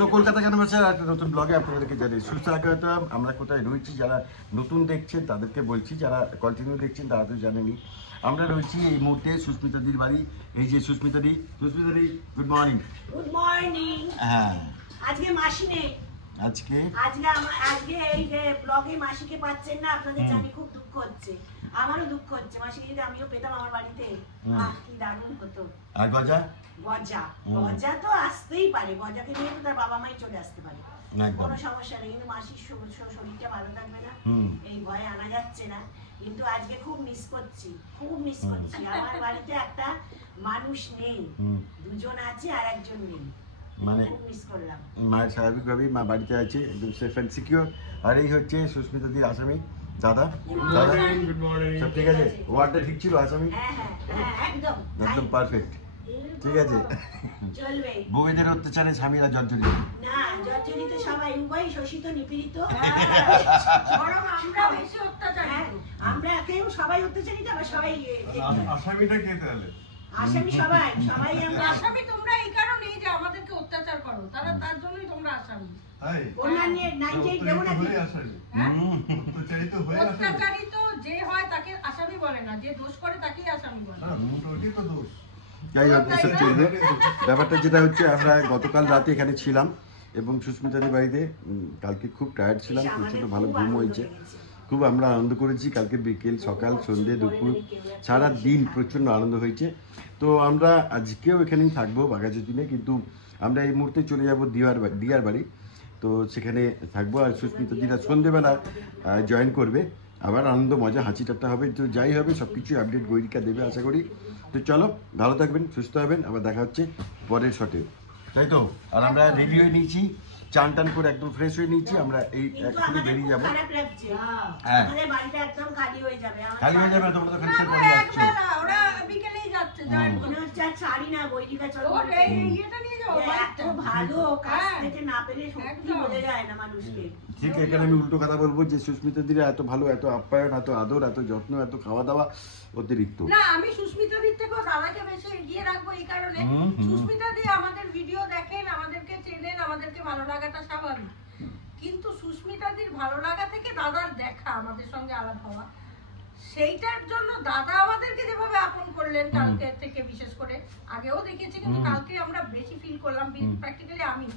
তো কলকাতা কেন মাসের একটা নতুন ব্লগে আপনাদেরকে জানাই সুস্বাগতম। আমরা কোথায় রয়েছি, যারা নতুন দেখছেন তাদেরকে বলছি, যারা কন্টিনিউ দেখছেন তারা তো জানেনি। আমরা রয়েছি এই মুহূর্তে সুস্মিতাদির বাড়ি। এই যে সুস্মিতাদি, গুড মর্নিং। Good morning. হ্যাঁ, আজকে মাসি নেই। আজকে এই যে ব্লগে মাসিকে পাচ্ছেন না, আপনাদের জানি খুব দুঃখ হচ্ছে। আমারও দুঃখ হচ্ছে। মাসিকে যদি আমিও পেতাম আমার বাড়িতে, কি দারুণ হতো। আর গজা তো আসতেই পারে, গজাকে নিয়ে তো তার বাবা মাই চলে আসতে পারে, কোনো সমস্যা নেই। কিন্তু মাসির শরীরটা ভালো থাকবে না, এই ভয়ে আনা যাচ্ছে না। কিন্তু আজকে খুব মিস করছি। আমার বাড়িতে একটা মানুষ নেই, দুজন আছে আর একজন নেই, মানে খুব মিস করলাম। মায়ের স্বাভাবিকভাবেই মা বাড়িতে আছে, একদম সেফ অ্যান্ড সিকিউর। আর এই হচ্ছে সুস্মিতাদির আসামি দাদা। Good morning. সব ঠিক আছে? ওয়ার্ডটা ঠিক ছিল? আসামি একদম পারফেক্ট, ঠিক আছে। চলবে। বউদের অত্যাচারে স্বামীরা জর্জরিত না, জর্জরিত সবাই, উভয় শোষিত নিপীড়িত। আমরা বেশি অত্যাচারিত, আমরা কেউ সবাই অত্যাচারিত, আবার সবাই আসামিটা কে তাহলে? আসামি সবাই আমরা আসামি। তোমরা এই কারণেই যে আমাদেরকে অত্যাচার করো, তার জন্যই তোমরা আসামি। তাই অন্যান্য 98 দেবো নাকি? অত্যাচারিত যে হয় তাকে আসামি বলে না, যে দোষ করে তাকেই আসামি বলে। যাই হোক, এসব চলবে। ব্যাপারটা যেটা হচ্ছে, আমরা গতকাল রাতে এখানে ছিলাম এবং সুস্মিতাদের বাড়িতে। কালকে খুব টায়ার্ড ছিলাম, প্রচণ্ড ভালো ঘুম হয়েছে, খুব আমরা আনন্দ করেছি। কালকে বিকেল, সকাল, সন্ধ্যে, দুপুর, সারা দিন প্রচণ্ড আনন্দ হয়েছে। তো আমরা আজকেও এখানেই থাকবো বাঘাযতীনে, কিন্তু আমরা এই মুহূর্তে চলে যাব দিয়ার বাড়ি। তো সেখানে থাকবো। আর সুস্মিতাদিরা সন্ধ্যেবেলা জয়েন করবে, আবার আনন্দ মজা হাসি ঠাট্টা হবে। তো যাই হবে সব কিছু আপডেট গৈরিকা দেবে আশা করি। তো চলো, ভালো থাকবেন, সুস্থ হবেন, আবার দেখা হচ্ছে পরের শটে, তাই তো। আর আমরা রেডি হয়ে নিয়েছি, চান টান করে একদম ফ্রেশ হয়ে নিয়েছি। আমরা এই এক্ষুনি বেরিয়ে যাবো। হ্যাঁ, খালি হয়ে যাবে, তোমরা তো খালি পরে যাচ্ছ। ওরা বিকেলেই যাচ্ছে, মনে হচ্ছে আর ছাড়ি না গৈরিকা। চলো এত ভালো কাজ থেকে না পেলে সত্যি বোঝা যায় না মানুষকে। ঠিক, এখানে আমি উল্টো কথা বলবো যে সুস্মিতাদিরা এত ভালো, এত আপ্যায়ন, এত আদর, এত যত্ন, এত খাওয়া দাওয়া অতিরিক্ত। না, আমি সুস্মিতাদির থেকেও দাদাকে বেশি এগিয়ে রাখবো এই কারণে, সুস্মিতাদি আমাদের ভিডিও দেখেন, আমাদেরকে চেনেন, আমাদেরকে ভালো লাগাটা স্বাভাবিক। কিন্তু সুস্মিতাদির ভালো লাগা থেকে দাদার দেখা, আমাদের সঙ্গে আলাপ হওয়া, সেইটার জন্য দাদা আমাদেরকে যেভাবে আপন করলেন কালকে থেকে, বিশেষ করে আগেও দেখেছি কিন্তু কালকে আমরা বেশি ফিল করলাম, প্র্যাকটিক্যালি আমি,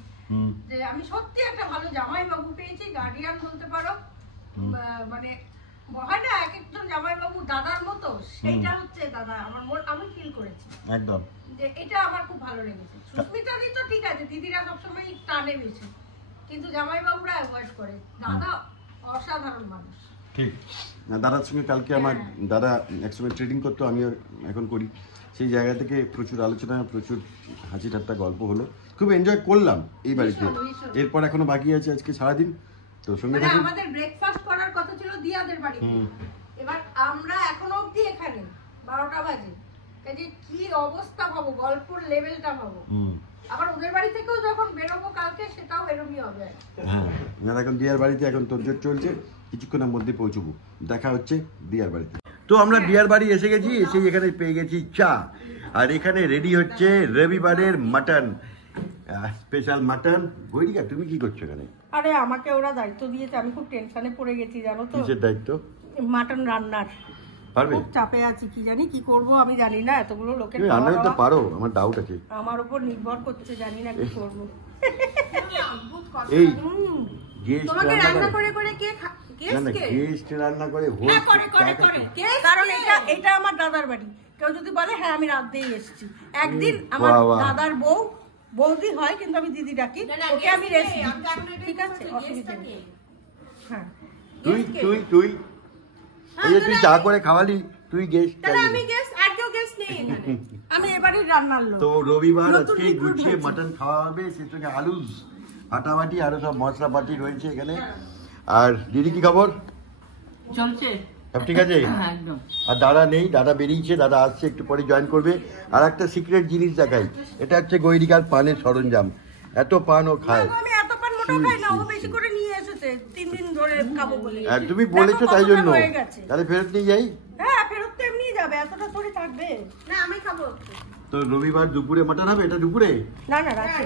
যে আমি সত্যি একটা ভালো জামাই বাবু পেয়েছি, গার্ডিয়ান বলতে পারো। মানে হয় না এক একজন জামাই বাবু দাদার মতো, সেইটা হচ্ছে দাদা আমি ফিল করেছি একদম, যে এটা আমার খুব ভালো লেগেছে। সুস্মিতাদি তো ঠিক আছে, দিদিরা সবসময় টানে বেশি, কিন্তু জামাই বাবুরা অ্যাভয়েড করে, দাদা অসাধারণ মানুষ। ঠিক। দাদার সঙ্গে কালকে আমার দাদা একসময় ট্রেডিং করতো, আমিও এখন করি। সেই জায়গা থেকে প্রচুর আলোচনা, প্রচুর হাসি ঠাট্টা গল্প হলো, খুব এনজয় করলাম এই বাড়িতে। এরপর এখনো বাকি আছে আজকে সারাদিন, তো সঙ্গে থাকুন। আমাদের ব্রেকফাস্ট করার কথা ছিল দিয়াদের বাড়িতে, এবার আমরা এখনো অবধি এখানে 12টা বাজে, কাজে কি অবস্থা ভাবো, গল্পের লেভেলটা ভাবো। আবার ওদের বাড়ি থেকেও যখন বেরোবো কালকে, সেটাও এরকমই হবে। হ্যাঁ, না এখন দিয়ার বাড়িতে এখন তোরজোর চলছে, কিছুক্ষণের মধ্যে পৌঁছবো, দেখা হচ্ছে দিয়ার বাড়িতে। তো আমরা দিয়ার বাড়ি এসে গেছি, এসে এখানে পেয়ে গেছি চা, আর এখানে রেডি হচ্ছে রবিবারের মাটন, স্পেশাল মাটন। গৈরিকা, তুমি কি করছো এখানে? আরে আমাকে ওরা দায়িত্ব দিয়েছে, আমি খুব টেনশনে পড়ে গেছি জানো তো। কিসের দায়িত্ব? মাটন রান্নার। পারবে? খুব চাপে আছি, কি জানি কি করব, আমি জানি না, এতগুলো লোকের তুমি রান্না করতে পারো? আমার ডাউট আছে, আমার উপর নির্ভর করছে, জানি না কি করব। এই গেস্ট তোমাকে রান্না করে করে কে গেস্ট রান্না করে কারণ এটা আমার দাদার বাড়ি, কেউ যদি বলে হ্যাঁ আমি রাত দিয়ে এসেছি। একদিন আমার দাদার বৌদি হয়, কিন্তু আমি দিদি ডাকি, ওকে আমি রেস্ট দিই, ঠিক আছে? অসুবিধা নেই। হ্যাঁ, তুই তুই চা করে খাওয়ালি, তুই গেস্ট। তাহলে আমি গেস্ট, আর কেউ গেস্ট নেই এখানে, আমি এবারে রান্নার লোক। তো রবিবার আজকে গুছিয়ে মাটন খাওয়া হবে, সেটাকে আলু ফাটাফাটি আরো সব মশলাপাটি রয়েছে এখানে। আর দিদি কি খবর? চলছে সব ঠিক আছে? একদম। আর দাদা নেই, দাদা বেরিয়েছে, দাদা আসছে একটু পরে জয়েন করবে। আর একটা সিক্রেট জিনিস দেখাই, এটা হচ্ছে গৈরিকার পানের সরঞ্জাম। এত পান ও খায়। আমি এত পান মোটেও খাই না, ও বেশি করে নিয়ে এসেছে 3 দিন ধরে খাবো বলে। তুমি বলেছো তাই জন্য, তাহলে ফেরত নিয়ে যাই। হ্যাঁ, ফেরত তো এমনি যাবে, এতটা থোড়ি থাকবে। না, আমি খাবো। তো রবিবার দুপুরে মাটন হবে, এটা দুপুরে? না না, রাতে।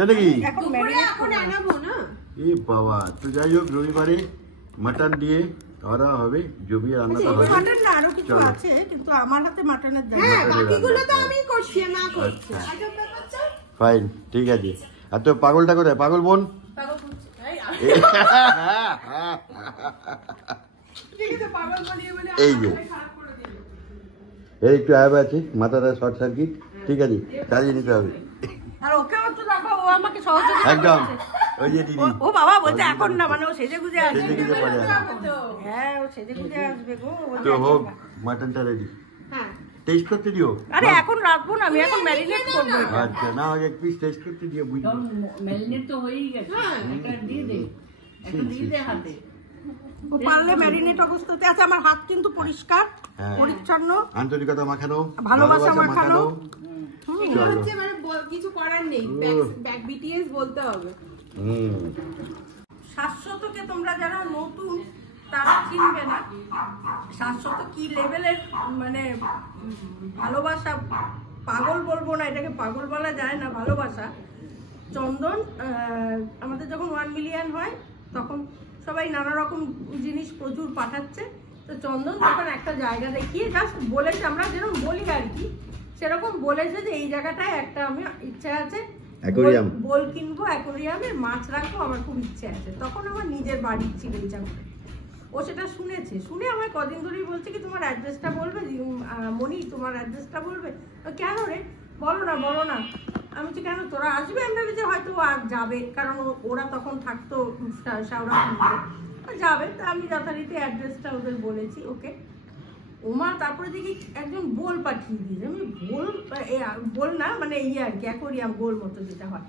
তাই নাকি? এখন দুপুরে এখন আনাবো না। এ বাবা, তো যাই হোক রবিবারে মাটন দিয়ে খাওয়া হবে, জমিয়ে রান্নাটা হবে। মাটন না আরো কিছু চলো। আছে, কিন্তু আমার হাতে মাটনের দাম। হ্যাঁ, মাটনের বাকিগুলো তো রান্না। আমি করছি, মা করছে। আচ্ছা। ফাইন, ঠিক আছে। আর তো পাগলটা কোথায়? পাগল বোন? পাগল করছে। ঠিক আছে, পাগল বলিয়ে বলে এই যে খারাপ করে দিল। এর একটু অ্যাব আছে, মাথাটা শর্ট সার্কিট, ঠিক আছে, চালিয়ে নিতে হবে। আর ওকেও তো দেখো, ও আমাকে সহযোগিতা একদম, করছে। ওই যে দিদি। ও বাবা বলছে এখন না, মানে ও সেজে গুজে আসবে। সেজে গুজে পরে আসবে। হ্যাঁ, ও সেজে গুজে আসবে গো। বলছে তো এখন হোক, না। মাটনটা রেডি। হ্যাঁ, টেস্ট করতে দিও। আরে এখন রাখবো না, আমি এখন ম্যারিনেট করবো এটা। আচ্ছা, না এক পিস টেস্ট করতে দিও, বুঝলি? ম্যারিনেট তো হয়েই গেছে, এটা দিয়ে দে, এখন দিয়ে দে হাতে। ও পারলে ম্যারিনেট অবস্থাতে আছে। আমার হাত কিন্তু পরিষ্কার হ্যাঁ। পরিচ্ছন্ন। আন্তরিকতা মাখানো, ভালোবাসা মাখানো। এটা হচ্ছে মানে কিছু করার নেই, ব্যাক বিটিএস বলতে হবে। শাশ্বতকে তোমরা যারা নতুন তারা চিনবে না। শাশ্বত কি লেভেলের মানে ভালোবাসা, পাগল বলবো না, এটাকে পাগল বলা যায় না, ভালোবাসা। চন্দন আমাদের যখন 1 মিলিয়ন হয় তখন সবাই নানা রকম জিনিস প্রচুর পাঠাচ্ছে। তো চন্দন তখন একটা জায়গা দেখিয়ে জাস্ট বলেছে, আমরা যেরকম বলি আর কি, সেরকম বলেছে যে এই জায়গাটায় একটা আমি ইচ্ছা আছে, অ্যাকোরিয়াম। বল কিনবো, অ্যাকোরিয়ামে মাছ রাখবো, আমার খুব ইচ্ছে আছে। তখন আমার নিজের বাড়ির ছিল ইচ্ছা করে। ও সেটা শুনেছে, শুনে আমায় কদিন ধরেই বলছে কি তোমার অ্যাড্রেসটা বলবে মনি, তোমার অ্যাড্রেসটা বলবে। কেন রে, বলো না বলো না। আমি বলছি কেন, তোরা আসবে? আমরা বলছি হয়তো আর যাবে, কারণ ওরা তখন থাকতো শাওড়াফুলিতে, যাবে। তা আমি যথারীতি অ্যাড্রেসটা ওদের বলেছি। ওকে, ওমা তারপরে দেখি একজন বোল পাঠিয়ে দিয়েছে। আমি বোল না, মানে ইয়ে আর কি, অ্যাকোরিয়াম গোল মতো যেটা হয়।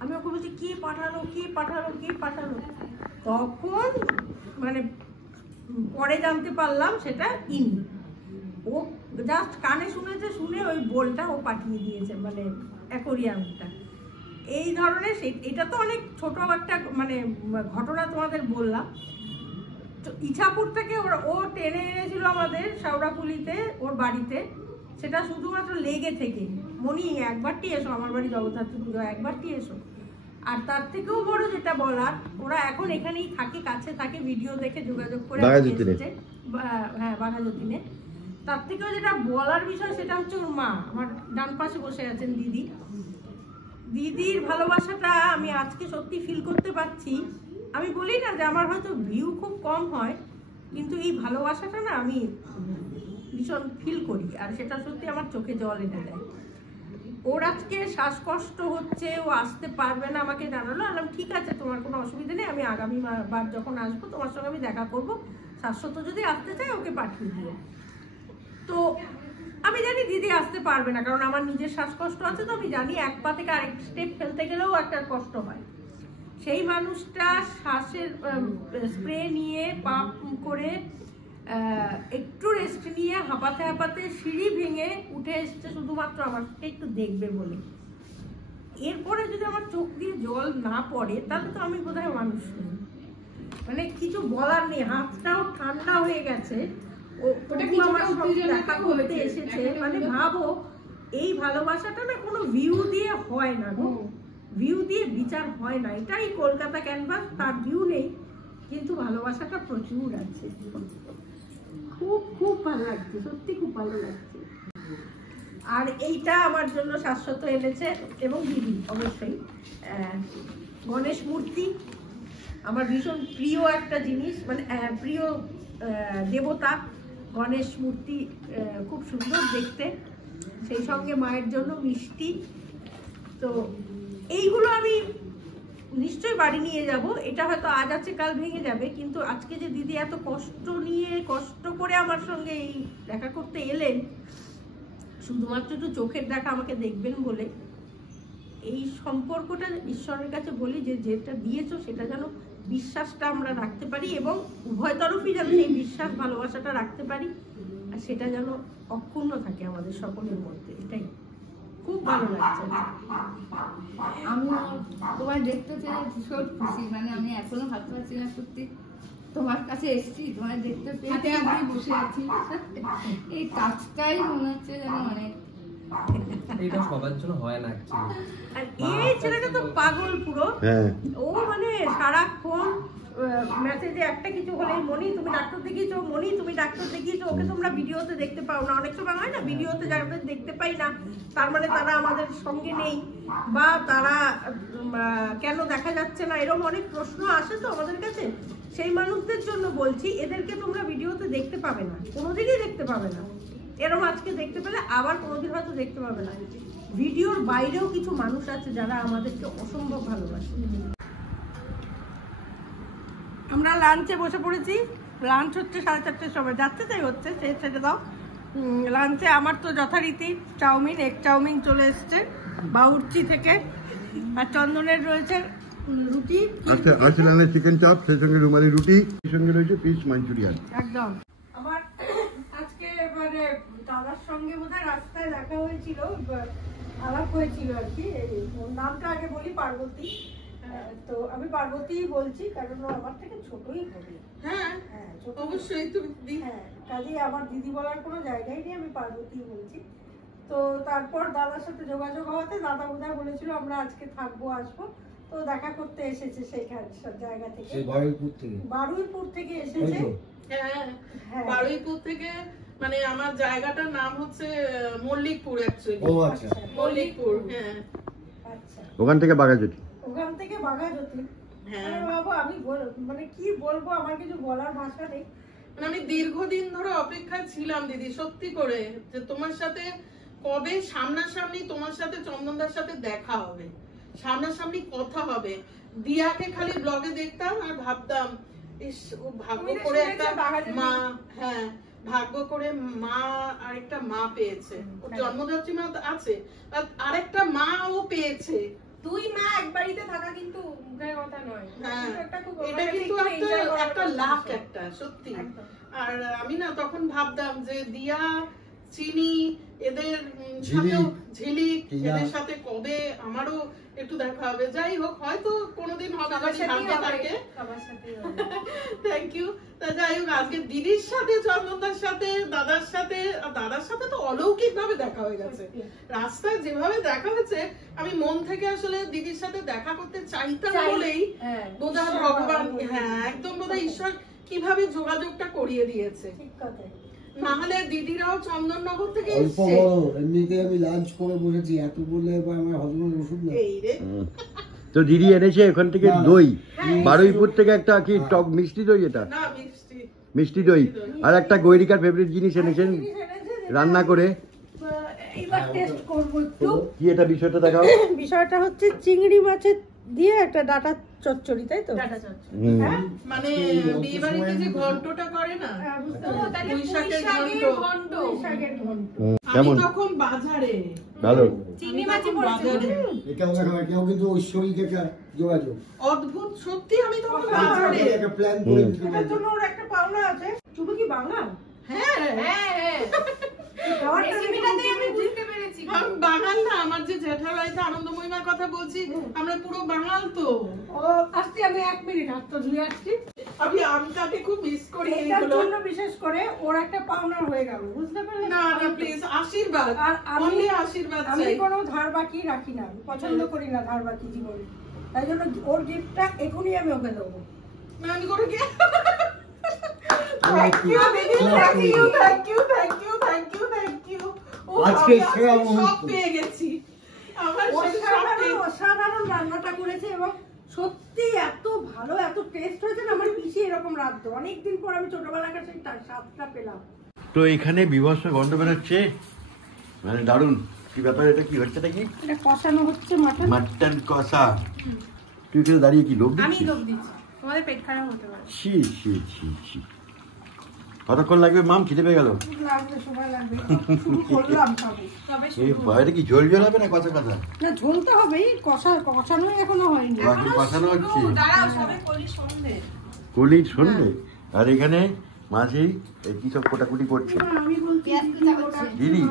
আমি ওকে বলছি কে পাঠালো, কে পাঠালো, কে পাঠালো। তখন মানে পরে জানতে পারলাম সেটা ইনি। ও জাস্ট কানে শুনেছে, শুনে ওই বোলটা ও পাঠিয়ে দিয়েছে, মানে অ্যাকোরিয়ামটা। এই ধরনের এটা তো অনেক ছোট একটা মানে ঘটনা তোমাদের বললাম। ইছাপুর থেকে ও টেনে এনেছিল আমাদের শাওড়াফুলিতে ওর বাড়িতে, সেটা শুধুমাত্র লেগে থেকে। মনি একবারটি এসো আমার বাড়ি জগদ্ধাত্রী পুজো, একবারটি এসো। আর তার থেকেও বড় যেটা বলার, ওরা এখন এখানেই থাকে, কাছে থাকে, ভিডিও দেখে যোগাযোগ করে এসেছে। হ্যাঁ, বাঘাযতীনে। তার থেকেও যেটা বলার বিষয় সেটা হচ্ছে ওর মা, আমার ডান পাশে বসে আছেন দিদি। দিদির ভালোবাসাটা আমি আজকে সত্যি ফিল করতে পারছি। আমি বলি না যে আমার হয়তো ভিউ খুব কম হয়, কিন্তু এই ভালোবাসাটা না আমি ভীষণ ফিল করি, আর সেটা সত্যি আমার চোখে জল এনে দেয়। ওর আজকে শ্বাসকষ্ট হচ্ছে, ও আসতে পারবে না, আমাকে জানালো। বললাম ঠিক আছে, তোমার কোনো অসুবিধা নেই, আমি আগামী বার যখন আসবো তোমার সঙ্গে আমি দেখা করবো, শাশ্বত যদি আসতে চাই ওকে পাঠিয়ে দিও। তো আমি জানি দিদি আসতে পারবে না, কারণ আমার নিজের শ্বাসকষ্ট আছে। তো আমি জানি এক পা থেকে আরেক স্টেপ ফেলতে গেলেও একটা কষ্ট হয়। সেই মানুষটা শ্বাসের স্প্রে নিয়ে পাম্প করে একটু রেস্ট নিয়ে হাঁপাতে হাঁপাতে সিঁড়ি ভেঙে উঠে এসছে শুধুমাত্র আমাকে একটু দেখবে বলে। এরপরে যদি আমার চোখ দিয়ে জল না পড়ে তাহলে তো আমি বোধহয় মানুষ নই। মানে কিছু বলার নেই, হাতটাও ঠান্ডা হয়ে গেছে। ওটা কি আমার সঙ্গে দেখা করতে এসেছে। মানে ভাবো, এই ভালোবাসাটা না কোনো ভিউ দিয়ে হয় না গো, ভিউ দিয়ে বিচার হয় না। এটাই কলকাতা ক্যানভাস, তার ভিউ নেই, কিন্তু ভালোবাসাটা প্রচুর আছে। খুব খুব ভালো লাগছে, সত্যি খুব ভালো লাগছে। আর এইটা আমার জন্য শাশ্বত এনেছে, এবং দিদি অবশ্যই গণেশ মূর্তি আমার ভীষণ প্রিয় একটা জিনিস, মানে প্রিয় দেবতা। গণেশ মূর্তি খুব সুন্দর দেখতে, সেই সঙ্গে মায়ের জন্য মিষ্টি। তো এইগুলো আমি নিশ্চয়ই বাড়ি নিয়ে যাব। এটা হয়তো আজ আছে কাল ভেঙে যাবে, কিন্তু আজকে যে দিদি এত কষ্ট নিয়ে কষ্ট করে আমার সঙ্গে এই দেখা করতে এলেন, শুধুমাত্র একটু চোখের দেখা আমাকে দেখবেন বলে, এই সম্পর্কটা ঈশ্বরের কাছে বলি যে যেটা দিয়েছো সেটা যেন বিশ্বাসটা আমরা রাখতে পারি, এবং উভয় তরফই যেন এই বিশ্বাস ভালোবাসাটা রাখতে পারি, আর সেটা যেন অক্ষুণ্ণ থাকে আমাদের সকলের মধ্যে। এটাই খুব ভালো লাগছে। আমি তোমায় দেখতে পেয়ে ভীষণ খুশি, মানে আমি এখনো ভাবতে পারছি না, সত্যি তোমার কাছে এসেছি, তোমায় দেখতে পেয়ে হাতে হাতে বসে আছি। এই কাজটাই মনে হচ্ছে যেন অনেক এটা সবার জন্য হয় না actually। আর এই ছেলেটা তো পাগল পুরো। হ্যাঁ ও মানে সারাক্ষণ মেসেজে একটা কিছু হলেই মনি তুমি ডাক্তার দেখিয়েছো, মনি তুমি ডাক্তার দেখিয়েছো। ওকে তোমরা ভিডিওতে দেখতে পাও না, অনেক সময় হয় না ভিডিওতে যাদের দেখতে পাই না তার মানে তারা আমাদের সঙ্গে নেই বা তারা কেন দেখা যাচ্ছে না, এরকম অনেক প্রশ্ন আসে তো আমাদের কাছে। সেই মানুষদের জন্য বলছি এদেরকে তোমরা ভিডিওতে দেখতে পাবে না, কোনোদিনই দেখতে পাবে না। এরকম আজকে দেখতে পেলে আবার কোনোদিন হয়তো দেখতে পাবে না। ভিডিওর বাইরেও কিছু মানুষ আছে যারা আমাদেরকে অসম্ভব ভালোবাসে। আমরা লাঞ্চে বসে পড়েছি। লাঞ্চ হচ্ছে 4:30টার সময়, যাচ্ছে তাই হচ্ছে, সেই ছেড়ে দাও। লাঞ্চে আমার তো যথারীতি চাউমিন, এগ চাউমিন চলে এসছে বাউরচি থেকে, আর চন্দনের রয়েছে রুটি, আচ্ছা আর্সেনালের চিকেন চাপ, সেই সঙ্গে রুমালি রুটি, সেই সঙ্গে রয়েছে ফিশ মাঞ্চুরিয়ান। একদম। আমার আজকে মানে দাদার সঙ্গে বোধহয় রাস্তায় দেখা হয়েছিল, আলাপ হয়েছিল আর কি। ওর নামটা আগে বলি, পার্বতী। তো আমি পার্বতীই বলছি কারণ ও আমার থেকে ছোটই হবে। হ্যাঁ হ্যাঁ অবশ্যই তুমি দিদি। হ্যাঁ কাজে আমার দিদি বলার কোনো জায়গাই নেই, আমি পার্বতীই বলছি। তো তারপর দাদার সাথে যোগাযোগ হওয়াতে দাদা বোধহয় বলেছিল আমরা আজকে থাকবো আসবো, তো দেখা করতে এসেছে সেইখান জায়গা থেকে, বারুইপুর থেকে এসেছে। হ্যাঁ বারুইপুর থেকে, মানে আমার জায়গাটার নাম হচ্ছে মল্লিকপুর অ্যাকচুয়ালি। ও আচ্ছা মল্লিকপুর, হ্যাঁ আচ্ছা ওখান থেকে বাঘাযতীন। ওখান থেকে বাঘাযতীন। হ্যাঁ বাবা আমি মানে কি বলবো, আমার কিছু বলার ভাষা নেই। মানে আমি দীর্ঘদিন ধরে অপেক্ষায় ছিলাম দিদি, সত্যি করে, যে তোমার সাথে কবে সামনাসামনি তোমার সাথে চন্দনদার সাথে দেখা হবে, সামনাসামনি কথা হবে। দিয়াকে খালি ব্লগে দেখতাম আর ভাবতাম ইস ও ভাগ্য করে একটা মা, হ্যাঁ ভাগ্য করে মা, আরেকটা মা পেয়েছে, ওর জন্মদাত্রী মা আছে, আরেকটা মা ও পেয়েছে। দুই মা এক বাড়িতে থাকা কিন্তু মুখের কথা নয়। হ্যাঁ এটা কিন্তু একটা লাক, একটা সত্যি। আর আমি না তখন ভাবতাম যে দিয়া, চিনি, এদের সাথেও ঝিলিক, এদের সাথে কবে আমারও একটু দেখা হবে। যাই হোক হয়তো কোনোদিন হবে, থ্যাংক ইউ। তা যাই হোক আজকে দিদির সাথে, চন্দনদার সাথে, দাদার সাথে, দাদার সাথে তো অলৌকিক ভাবে দেখা হয়ে গেছে। রাস্তায় যেভাবে দেখা হয়েছে, আমি মন থেকে আসলে দিদির সাথে দেখা করতে চাইতাম বলেই বোধহয় ভগবান, হ্যাঁ একদম বোধহয় ঈশ্বর কিভাবে যোগাযোগটা করিয়ে দিয়েছে। ঠিক কথা। নাহলে দিদিরাও চন্দননগর থেকে অল্প বড় এমনিতে আমি লাঞ্চ করে বসেছি, এত বললে এবার আমার হজমের ওষুধ না। এই রে তো দিদি এনেছে ওখান থেকে দই, বারুইপুর থেকে একটা কি টক মিষ্টি দই, এটা না মিষ্টি, মিষ্টি দই, আর একটা গৈরিকার ফেভারিট জিনিস এনেছেন রান্না করে। এবার টেস্ট করব একটু। কি এটা বিষয়টা দেখাও। বিষয়টা হচ্ছে চিংড়ি মাছের দিয়ে একটা ডাটা চচ্চড়ি, তাই তো? ডাটা চচ্চড়ি, হ্যাঁ মানে বিয়ে বাড়িতে যে ঘন্টটা করে না, পুঁই শাকের ঘন্ট। আমি তখন বাজারে ভালো চিংড়ি মাছই পড়েছে। এটাও দেখা এটাও কিন্তু ঐশ্বরী থেকে যোগাযোগ। অদ্ভুত সত্যি, আমি তখন বাজারে একটা প্ল্যান করে এটার জন্য ওর একটা পাওনা আছে। তুমি কি বাঙাল? হ্যাঁ হ্যাঁ হ্যাঁ রেসিপিটাতেই আমি বুঝতে পেরেছি। আমি বাঙাল না, আমার যে জেঠার বাড়িতে আনন্দময়ীমার কথা বলছি, আমরা পুরো বাঙাল তো। ও আসছি আমি 1 মিনিট, হাত তো ধুয়ে আসছি। আমি আমটাকে খুব মিস করি এটার এইগুলো। জন্য বিশেষ করে ওর একটা পাওনা হয়ে গেল, বুঝতে পারলে? না না প্লিজ আশীর্বাদ, আর আমি আশীর্বাদ আমি চাই। কোনো ধার বাকি রাখি না, আমি পছন্দ করি না ধার বাকি জীবনে। তাই জন্য ওর গিফটটা এখনই আমি ওকে দেবো। না আমি করে কি থ্যাংক ইউ দিদি, thank you thank you thank you thank you thank you. আজকে সেরা সব মুহূর্ত পেয়ে গেছি, আমার সব অসাধারণ রান্নাটা করেছে এবং সত্যি এত ভালো, এত টেস্ট হয়েছে না। আমার পিসি এরকম রাঁধতো, অনেকদিন পর আমি ছোটবেলাকার সেই স্বাদটা পেলাম। তো এখানে বিভৎস গন্ধ বেরোচ্ছে, মানে দারুণ। কি ব্যাপার, এটা কি হচ্ছে, এটা কি? এটা কষানো হচ্ছে মাটন। মাটন কষা। তুই এখানে দাঁড়িয়ে কি লোক আমি দিচ্ছিস? লোক দিচ্ছি, তোমাদের পেট খারাপ হতে পারে। ছি ছি ছি ছি। কতক্ষণ লাগবে মাম, খিদে পেয়ে গেল? লাগবে, সময় লাগবে, শুরু করলাম সবে। এই বাইরে কি ঝোল ঝোল হবে না কষা কষা? না ঝোলটা হবেই, কষানোই এখনো হয়নি। বাকি কষানো হচ্ছে। দাঁড়াও সবে কলি সন্ধে। কলি শুনবে। আর এখানে মাঝি এই কি সব কোটাকুটি করছে আমি বলছি দিদি,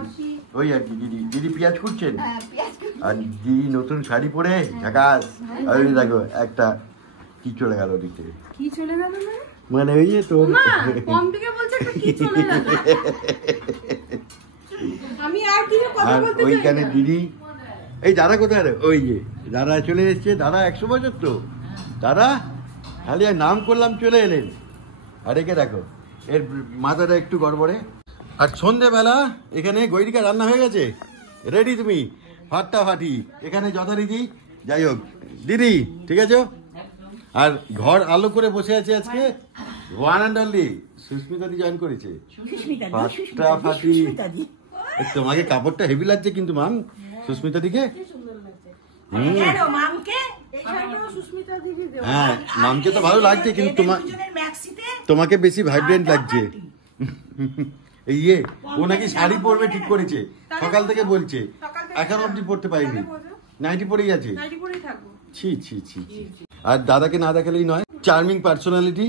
ওই আর কি দিদি, দিদি পেঁয়াজ কুটছেন। আর দিদি নতুন শাড়ি পরে ঝাকাস। আর ওই দেখো একটা কি চলে গেল ওদিক থেকে। কি চলে গেল মানে ওই যে তোর কম থেকে বলছে একটা কি চলে গেল। আমি আর কিছু কথা আর বলতে চাই ওইখানে না। দিদি, এই দাদা কোথায় রে? ওই যে দাদা চলে এসছে। দাদা 100 বছর তো দাদা, খালি আর নাম করলাম চলে এলেন। আর একে দেখো, এর মাথাটা একটু গড়বড়ে। আর সন্ধেবেলা এখানে গৈরিকা রান্না হয়ে গেছে, রেডি তুমি ফাটাফাটি এখানে যথারীতি। যাই হোক দিদি, ঠিক আছে। আর ঘর আলো করে বসে আছে আজকে ওয়ান অ্যান্ড অনলি সুস্মিতা দি জয়েন করেছে। ফাটাফাটি। তোমাকে কাপড়টা হেভি লাগছে কিন্তু মাম, সুস্মিতা দিকে। কেন মামকে? এই শাড়িটাও সুস্মিতা দিদি দেওয়া। হ্যাঁ, মামকে তো ভালো লাগছে, কিন্তু দুজনের ম্যাক্সিতে তোমাকে বেশি ভাইব্রেন্ট লাগছে। এই ইয়ে, ও নাকি শাড়ি পরবে ঠিক করেছে, সকাল থেকে বলছে, এখন অবধি পড়তে পারিনি, নাইটি পরেই আছে। নাইটি পরেই থাকবো। ছি ছি ছি ছি। আর দাদাকে না দেখালেই নয়, চার্মিং পার্সোনালিটি।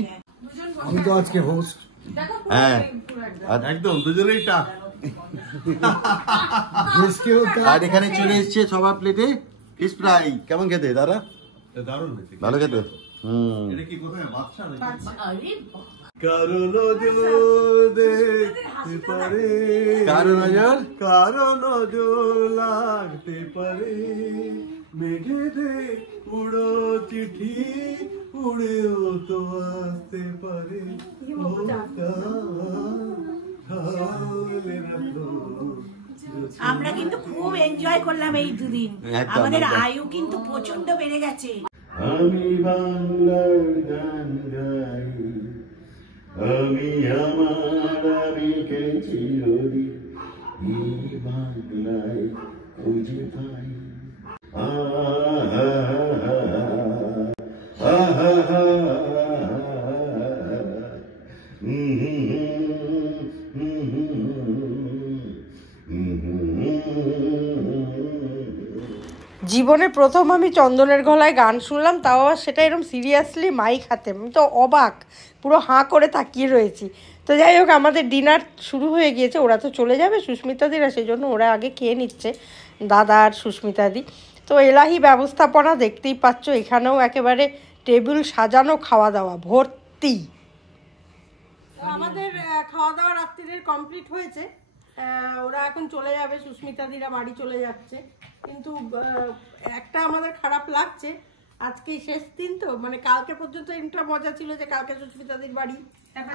আমি তো আজকে হোস্ট। হ্যাঁ, আর একদম দুজনেই টাক। দেশকেও আর এখানে চলে এসছে সবার প্লেটে ফিশ ফ্রাই। কেমন খেতে দাদা? দারুণ হয়েছে। ভালো খেতে। এটা কি কোথায় বাদশা নাকি? আরে কারো নজর দেখতে পারে, কারো নজর, কারো নজর লাগতে পারে, মেঘেতে উড়ো চিঠি উড়েও তো আসতে পারে। ও তাহলে রাখো। আমরা কিন্তু খুব এনজয় করলাম এই দুদিন। একদম, আমাদের একদম। আয়ু কিন্তু প্রচন্ড বেড়ে গেছে। আমি বাংলার গান গাই, আমি আমার আবেগে চিরদিন এই বাংলায় খুঁজে পাই। জীবনে প্রথম আমি চন্দনের গলায় গান শুনলাম, তাও আবার সেটা এরকম সিরিয়াসলি মাইক হাতে। আমি তো অবাক, পুরো হাঁ করে তাকিয়ে রয়েছি। তো যাই হোক, আমাদের ডিনার শুরু হয়ে গিয়েছে। ওরা তো চলে যাবে সুস্মিতাদিরা, সেই জন্য ওরা আগে খেয়ে নিচ্ছে, দাদা আর সুস্মিতাদি। তো এলাহি ব্যবস্থাপনা দেখতেই পাচ্ছ, এখানেও একেবারে টেবিল সাজানো, খাওয়া দাওয়া ভর্তি। আমাদের খাওয়া দাওয়া রাত্রির কমপ্লিট হয়েছে। ওরা এখন চলে যাবে, সুস্মিতাদিরা বাড়ি চলে যাচ্ছে। কিন্তু একটা আমাদের খারাপ লাগছে, আজকে শেষ দিন তো, মানে কালকে পর্যন্ত এটা মজা ছিল যে কালকে সুস্মিতাদির বাড়ি,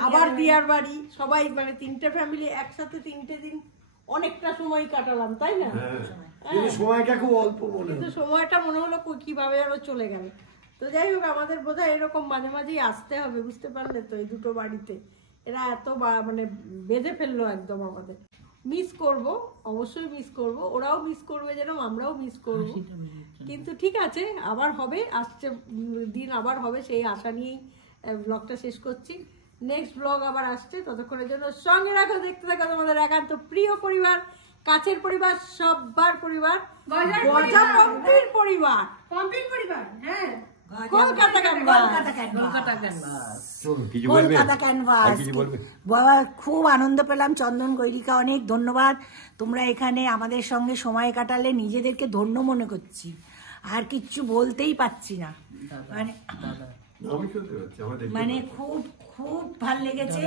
আবার দিয়ার বাড়ি, সবাই মানে 3টে ফ্যামিলি একসাথে 3টে দিন অনেকটা সময় কাটালাম, তাই না? কিন্তু সময়টা খুব অল্প মনে কিন্তু সময়টা মনে হলো কিভাবে আরো চলে গেল। তো যাই হোক, আমাদের বোধহয় এরকম মাঝে মাঝেই আসতে হবে, বুঝতে পারলে তো? এই দুটো বাড়িতে এরা এত মানে বেঁধে ফেললো একদম আমাদের। মিস করব, অবশ্যই মিস করব, ওরাও মিস করবে, যেন আমরাও মিস করব। কিন্তু ঠিক আছে, আবার হবে, আসছে দিন আবার হবে, সেই আশা নিয়েই ব্লগটা শেষ করছি। নেক্সট ব্লগ আবার আসছে, ততক্ষণের জন্য সঙ্গে রাখো, দেখতে থাকো তোমাদের একান্ত প্রিয় পরিবার, কাছের পরিবার, সবার পরিবার, গজা পম্পির পরিবার, পম্পির পরিবার। হ্যাঁ, কলকাতা ক্যানভাস। কিছু বলবে? কলকাতা ক্যানভাস। আর কিছু বলবে? বাবা, খুব আনন্দ পেলাম। চন্দন, গৈরিকা, অনেক ধন্যবাদ। তোমরা এখানে আমাদের সঙ্গে সময় কাটালে, নিজেদেরকে ধন্য মনে করছি। আর কিচ্ছু বলতেই পাচ্ছি না, মানে আমি শুনতে পাচ্ছি, আমার দেখতে মানে খুব খুব ভাল লেগেছে।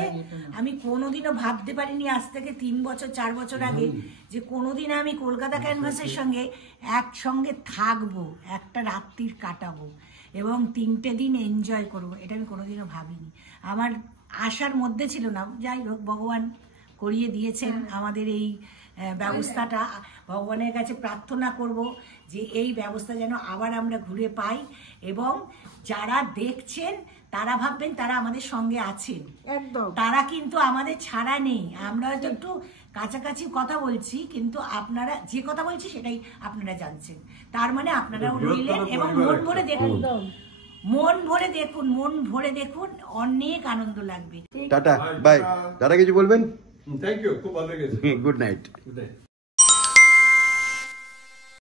আমি কোনোদিনও ভাবতে পারিনি আজ থেকে 3 বছর 4 বছর আগে যে কোনোদিন আমি কলকাতা ক্যানভাসের সঙ্গে একসঙ্গে থাকবো, একটা রাত্রির কাটাবো এবং 3টে দিন এনজয় করবো। এটা আমি কোনোদিনও ভাবিনি, আমার আশার মধ্যে ছিল না। যাই হোক, ভগবান করিয়ে দিয়েছেন আমাদের এই ব্যবস্থাটা। ভগবানের কাছে প্রার্থনা করব যে এই ব্যবস্থা যেন আবার আমরা ঘুরে পাই, এবং যারা দেখছেন তারা ভাববেন তারা আমাদের সঙ্গে আছেন, একদম। তারা কিন্তু আমাদের ছাড়া নেই। আমরা হয়তো একটু কাছাকাছি কথা বলছি, কিন্তু আপনারা যে কথা বলছি সেটাই আপনারা জানছেন। তার মানে আপনারাও রইলেন, এবং মন ভরে দেখুন, মন ভরে দেখুন, মন ভরে দেখুন, অনেক আনন্দ লাগবে। টাটা, বাই। দাদা কিছু বলবেন? থ্যাংক ইউ, খুব ভালো লেগেছে। Good night. Good night.